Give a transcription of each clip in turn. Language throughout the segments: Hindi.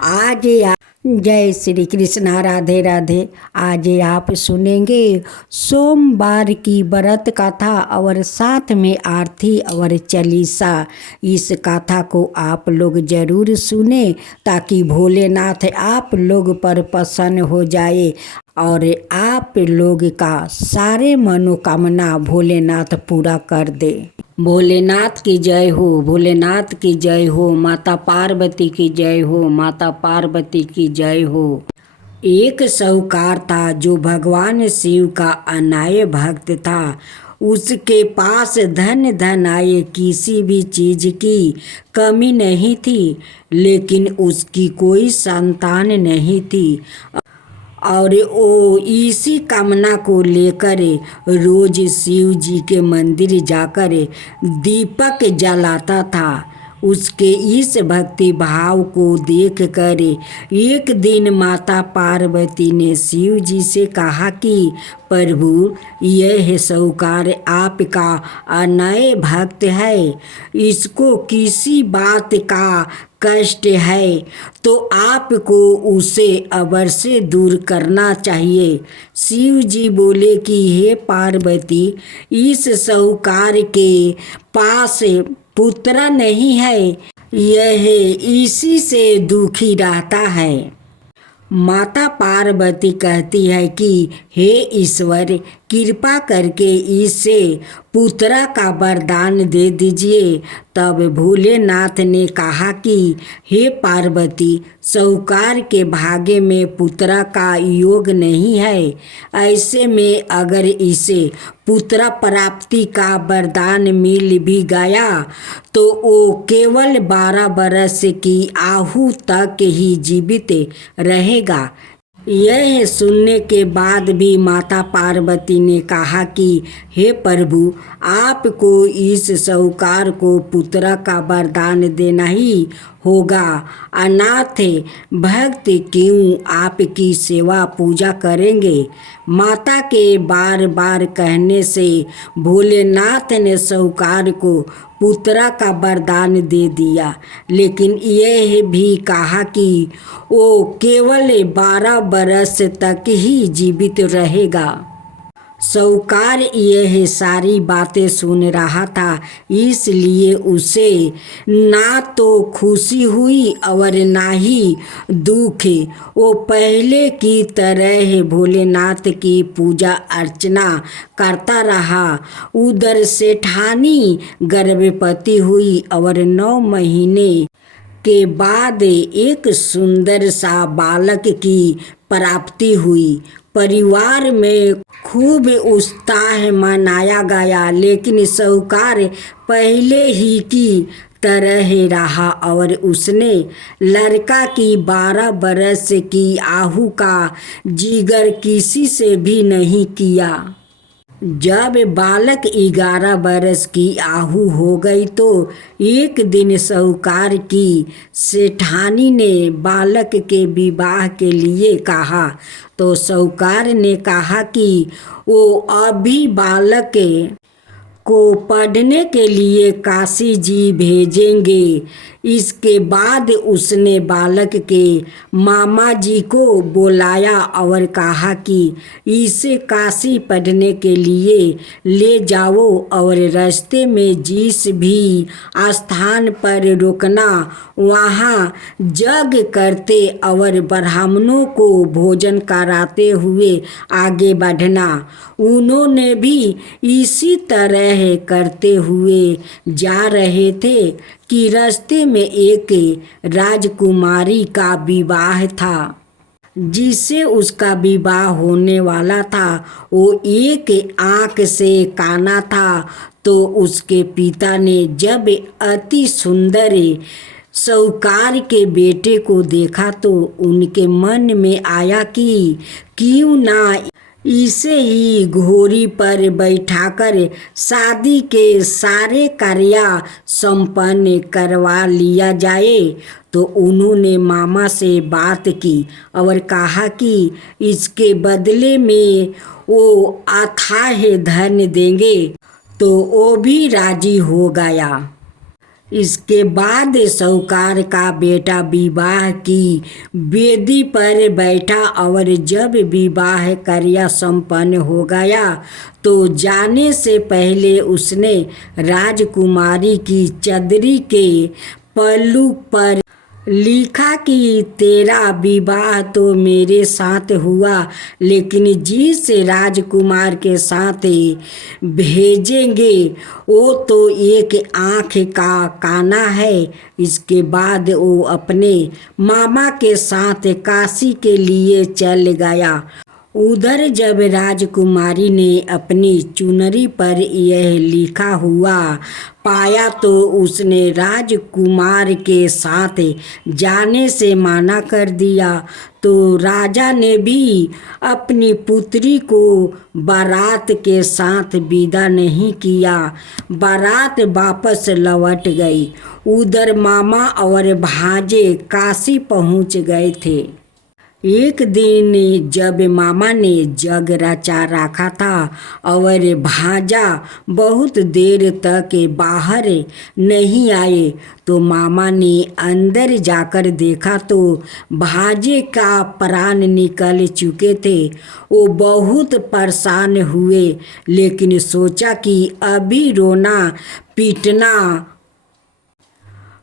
आज जय श्री कृष्णा, राधे राधे। आज आप सुनेंगे सोमवार की व्रत कथा और साथ में आरती और चालीसा। इस कथा को आप लोग जरूर सुने ताकि भोलेनाथ आप लोग पर प्रसन्न हो जाए और आप लोग का सारे मनोकामना भोलेनाथ पूरा कर दे। भोलेनाथ की जय हो, भोलेनाथ की जय हो, माता पार्वती की जय हो, माता पार्वती की जय हो। एक साहूकार था जो भगवान शिव का अनाय भक्त था। उसके पास धन धन आए, किसी भी चीज की कमी नहीं थी, लेकिन उसकी कोई संतान नहीं थी और वो इसी कामना को लेकर रोज शिव जी के मंदिर जाकर दीपक जलाता था। उसके इस भक्ति भाव को देखकर एक दिन माता पार्वती ने शिव जी से कहा कि प्रभु, यह साहूकार आपका अनय भक्त है, इसको किसी बात का कष्ट है तो आपको उसे अवश्य दूर करना चाहिए। शिव जी बोले कि हे पार्वती, इस साहूकार के पास पुत्र नहीं है, यह इसी से दुखी रहता है। माता पार्वती कहती है कि हे ईश्वर, कृपा करके इसे पुत्र का वरदान दे दीजिए। तब भोलेनाथ ने कहा कि हे पार्वती, साहूकार के भाग्य में पुत्र का योग नहीं है। ऐसे में अगर इसे पुत्र प्राप्ति का वरदान मिल भी गया तो वो केवल 12 बरस की आयु तक ही जीवित रहेगा। यह सुनने के बाद भी माता पार्वती ने कहा कि हे प्रभु, आपको इस साहूकार को पुत्र का वरदान देना ही होगा। अनाथ भक्त क्यों आपकी सेवा पूजा करेंगे। माता के बार बार कहने से भोलेनाथ ने साहूकार को पुत्र का वरदान दे दिया, लेकिन यह भी कहा कि वो केवल 12 बरस तक ही जीवित रहेगा। साहूकार यह सारी बातें सुन रहा था, इसलिए उसे ना तो खुशी हुई और ना ही दुख। वो पहले की तरह भोलेनाथ की पूजा अर्चना करता रहा। उधर सेठानी गर्भवती हुई और 9 महीने के बाद एक सुंदर सा बालक की प्राप्ति हुई। परिवार में खूब उत्साह मनाया गया, लेकिन साहूकार पहले ही की तरह रहा और उसने लड़का की 12 बरस की आयु का जिक्र किसी से भी नहीं किया। जब बालक 11 बरस की आयु हो गई तो एक दिन साहूकार की सेठानी ने बालक के विवाह के लिए कहा। तो साहूकार ने कहा कि वो अभी बालक को पढ़ने के लिए काशी जी भेजेंगे। इसके बाद उसने बालक के मामा जी को बुलाया और कहा कि इसे काशी पढ़ने के लिए ले जाओ और रास्ते में जिस भी स्थान पर रुकना, वहाँ यज्ञ करते और ब्राह्मणों को भोजन कराते हुए आगे बढ़ना। उन्होंने भी इसी तरह करते हुए जा रहे थे कि रास्ते में एक राजकुमारी का विवाह था। जिससे उसका विवाह होने वाला था वो एक आँख से काना था। तो उसके पिता ने जब अति सुंदर साहूकार के बेटे को देखा तो उनके मन में आया कि क्यों ना इसे ही घोड़ी पर बैठाकर शादी के सारे कार्य संपन्न करवा लिया जाए। तो उन्होंने मामा से बात की और कहा कि इसके बदले में वो अथाह धन देंगे। तो वो भी राजी हो गया। इसके बाद साहूकार का बेटा विवाह की वेदी पर बैठा और जब विवाह कार्य संपन्न हो गया तो जाने से पहले उसने राजकुमारी की चदरी के पल्लू पर लिखा कि तेरा विवाह तो मेरे साथ हुआ, लेकिन जिस राजकुमार के साथ भेजेंगे वो तो एक आँख का काना है। इसके बाद वो अपने मामा के साथ काशी के लिए चल गया। उधर जब राजकुमारी ने अपनी चुनरी पर यह लिखा हुआ पाया तो उसने राजकुमार के साथ जाने से मना कर दिया। तो राजा ने भी अपनी पुत्री को बारात के साथ विदा नहीं किया। बारात वापस लौट गई। उधर मामा और भांजे काशी पहुंच गए थे। एक दिन जब मामा ने जग रचा रखा था और भांजा बहुत देर तक बाहर नहीं आए तो मामा ने अंदर जाकर देखा तो भांजे का प्राण निकल चुके थे। वो बहुत परेशान हुए, लेकिन सोचा कि अभी रोना पीटना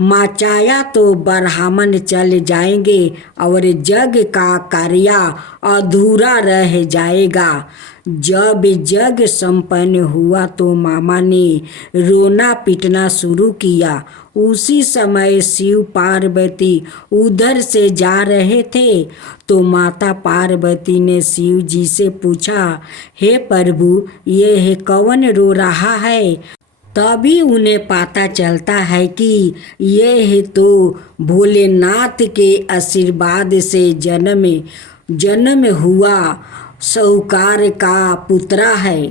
मचाया तो ब्राह्मण चल जाएंगे और जग का कार्य अधूरा रह जाएगा। जब जग संपन्न हुआ तो मामा ने रोना पीटना शुरू किया। उसी समय शिव पार्वती उधर से जा रहे थे तो माता पार्वती ने शिव जी से पूछा, हे प्रभु, ये कौन रो रहा है? तभी उन्हें पता चलता है कि यह तो भोलेनाथ के आशीर्वाद से जन्म हुआ साहूकार का पुत्र है।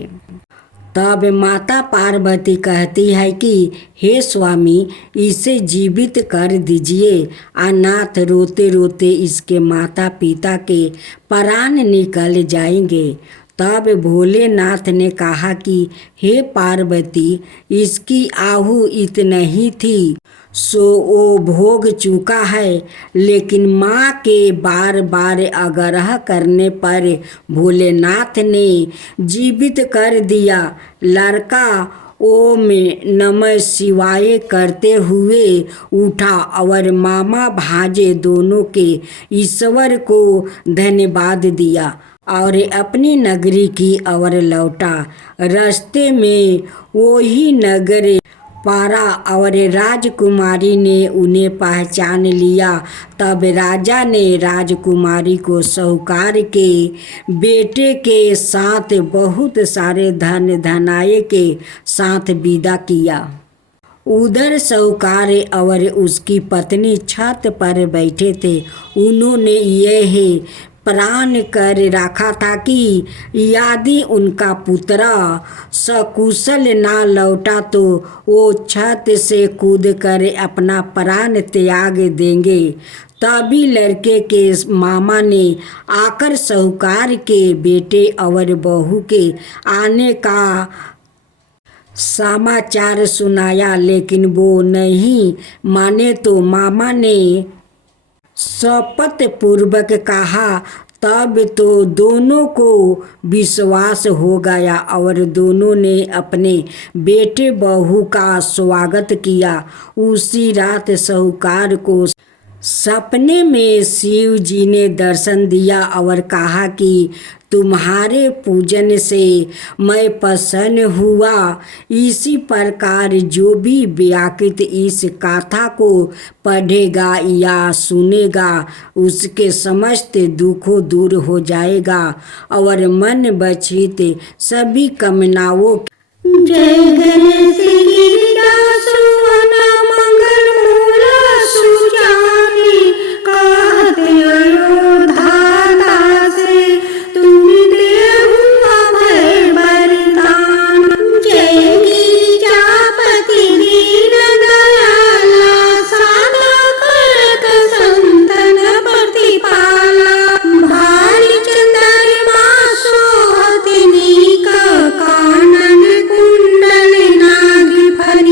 तब माता पार्वती कहती है कि हे स्वामी, इसे जीवित कर दीजिए। अनाथ रोते रोते इसके माता पिता के प्राण निकल जाएंगे। तब भोलेनाथ ने कहा कि हे पार्वती, इसकी आहु इतना ही थी सो वो भोग चुका है। लेकिन माँ के बार बार आग्रह करने पर भोलेनाथ ने जीवित कर दिया। लड़का ओम नमः शिवाय करते हुए उठा और मामा भांजे दोनों के ईश्वर को धन्यवाद दिया और अपनी नगरी की ओर लौटा। रास्ते में वही नगर पारा और राजकुमारी ने उन्हें पहचान लिया। तब राजा ने राजकुमारी को साहूकार के बेटे के साथ बहुत सारे धन धनाये के साथ विदा किया। उधर साहूकार और उसकी पत्नी छत पर बैठे थे। उन्होंने यह प्रण कर रखा था कि यदि उनका पुत्र सकुशल ना लौटा तो वो छत से कूदकर अपना प्राण त्याग देंगे। तभी लड़के के मामा ने आकर साहूकार के बेटे और बहू के आने का समाचार सुनाया, लेकिन वो नहीं माने तो मामा ने शपथ पूर्वक कहा। तब तो दोनों को विश्वास हो गया और दोनों ने अपने बेटे बहू का स्वागत किया। उसी रात साहूकार को सपने में शिव जी ने दर्शन दिया और कहा कि तुम्हारे पूजन से मैं प्रसन्न हुआ। इसी प्रकार जो भी व्याकृत इस कथा को पढ़ेगा या सुनेगा उसके समस्त दुखों दूर हो जाएगा और मन बचित सभी कामनाओं जय गणेश गिरिरासु मंगल मूला सुजानी कहते अयोध्या से तुम देहु अभय वरदान। जय गिरिजापति दीन दयाला सादा करत संतन प्रतिपाला। भारी चंद्रमा सोहत नीक कानन कुंडल नाग फनी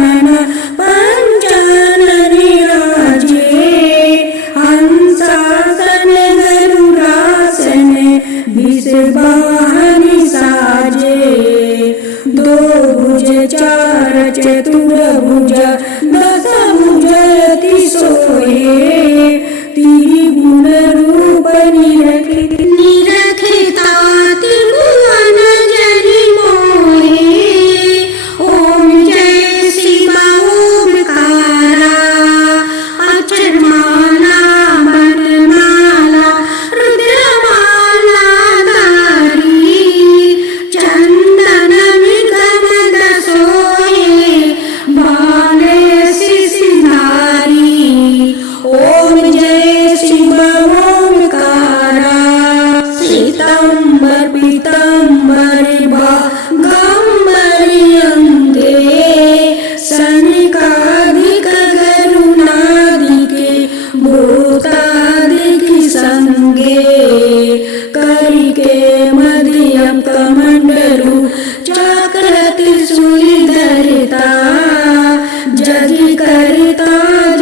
कानन पंचानन राजे हंसासन गरुड़ासन विषवाहन साजे दो भुज चार चतुर्भुज दस भुज अति सोहे त्रिगुण रूप निरखता त्रिभुवन जनि मोहे ओम जय शिव ओमकारा अक्षरमाला वनमाला रुद्रमाला धारी चंदन निगम सोहे बाले शिशिधारी ओम जय शिव ओमकारा सीतांबर पीतांबर बागंबर अंगे सनिकादिक गरुणादिके भूतादिक संगे करिके मध्यम कमंडलु चक्र त्रिशूलधरिता जगि करता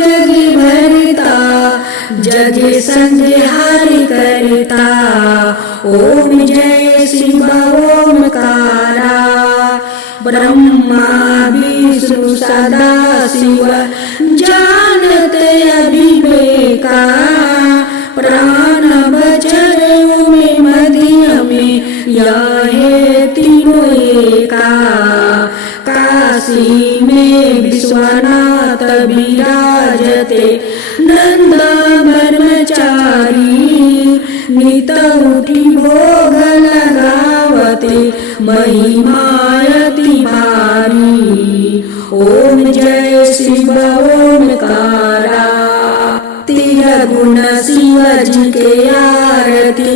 जगि भरता जगि संहार करता ओम जय शिव ओमकारा ब्रह्मा विष्णु सदा शिव जानते अभिवेका प्राण बचर में मध्य में याहे तीनों एका काशी में विश्वनाथ विराजते नंद ब्रह्मचारी नित उठी भोग लगावते महिमायति भारी ओम जय शिव ओमकारा त्रिगुण शिव जी के आरती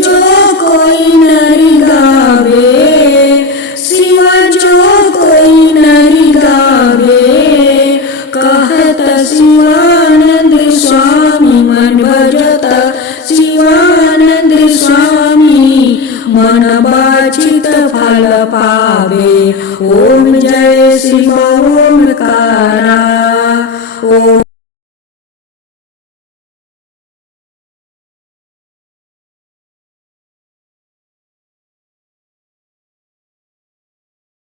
जो कोई नरी